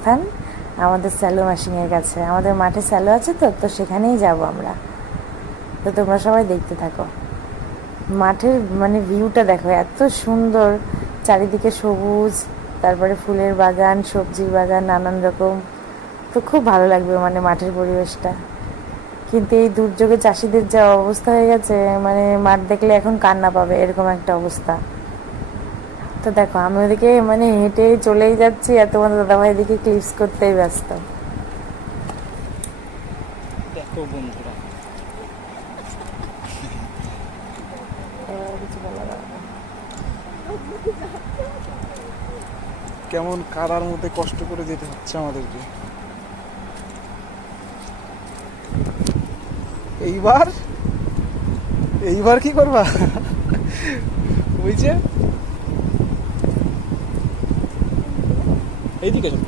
স্থান আমাদের স্যালো মেশিনের কাছে, আমাদের মাঠে স্যালো আছে, তো তো সেখানেই যাব আমরা। তো তোমরা সবাই দেখতে থাকো। মাঠের মানে ভিউটা দেখো, এত সুন্দর, চারিদিকে সবুজ, তারপরে ফুলের বাগান, সবজির বাগান, নানান রকম। তো খুব ভালো লাগবে মানে মাঠের পরিবেশটা। কিন্তু এই দুর্যোগে চাষিদের যা অবস্থা হয়ে গেছে, মানে মাঠ দেখলে এখন কান্না পাবে, এরকম একটা অবস্থা। তো দেখো আমি ওদিকে মানে হেঁটে চলেই যাচ্ছি, আর তোমার দাদাভাই এদিকে ক্লিপস করতেই ব্যস্ত। দেখো বন্ধুরা, কেমন কাদার মধ্যে কষ্ট করে যেতে হচ্ছে আমাদেরকে। এইবার এইবার কি করবা? ওই যে এইদিকে চল,